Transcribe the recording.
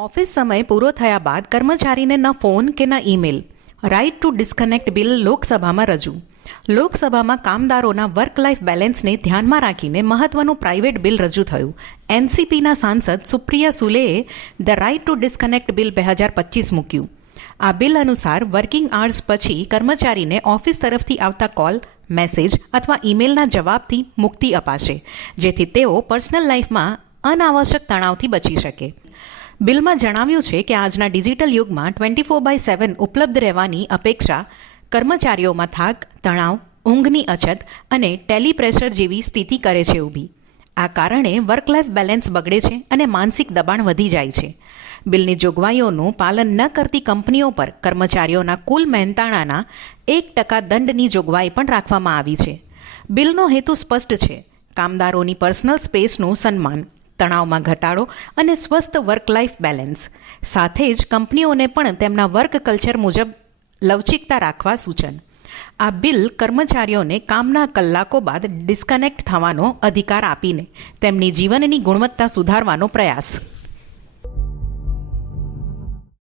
Office સમય પૂરો થયા બાદ કર્મચારીને ન ફોન કે ન email. Right to disconnect bill લોકસભામાં રજૂ. લોકસભામાં કામદારોના વર્ક લાઇફ બેલેન્સને ધ્યાનમાં રાખીને મહત્વનું પ્રાઇવેટ બિલ રજૂ થયું. એનસીપીના સાંસદ Supriya સુલેએ the right to disconnect bill બે હજાર પચીસ મૂક્યું. આ બિલ અનુસાર વર્કિંગ આર્સ પછી કર્મચારીને ઓફિસ તરફથી આવતા કોલ મેસેજ અથવા ઈમેલના જવાબથી મુક્તિ અપાશે, જેથી તેઓ પર્સનલ લાઈફમાં અનાવશ્યક તણાવથી બચી શકે. બિલમાં જણાવ્યું છે કે આજના ડિજિટલ યુગમાં ટ્વેન્ટી ફોર બાય સેવન ઉપલબ્ધ રહેવાની અપેક્ષા કર્મચારીઓમાં થાક, તણાવ, ઊંઘની અછત અને ટેલિપ્રેશર જેવી સ્થિતિ કરે છે ઊભી. આ કારણે વર્ક લાઈફ બેલેન્સ બગડે છે અને માનસિક દબાણ વધી જાય છે. બિલની જોગવાઈઓનું પાલન ન કરતી કંપનીઓ પર કર્મચારીઓના કુલ મહેનતાણાના એક ટકા દંડની જોગવાઈ પણ રાખવામાં આવી છે. બિલનો હેતુ સ્પષ્ટ છે. કામદારોની પર્સનલ સ્પેસનું સન્માન તણાવમાં ઘટાડો અને સ્વસ્થ વર્ક લાઈફ બેલેન્સ સાથે જ કંપનીઓને પણ તેમના વર્ક કલ્ચર મુજબ લવચિકતા રાખવા સૂચન. આ બિલ કર્મચારીઓને કામના કલાકો બાદ ડિસ્કનેક્ટ થવાનો અધિકાર આપીને તેમની જીવનની ગુણવત્તા સુધારવાનો પ્રયાસ.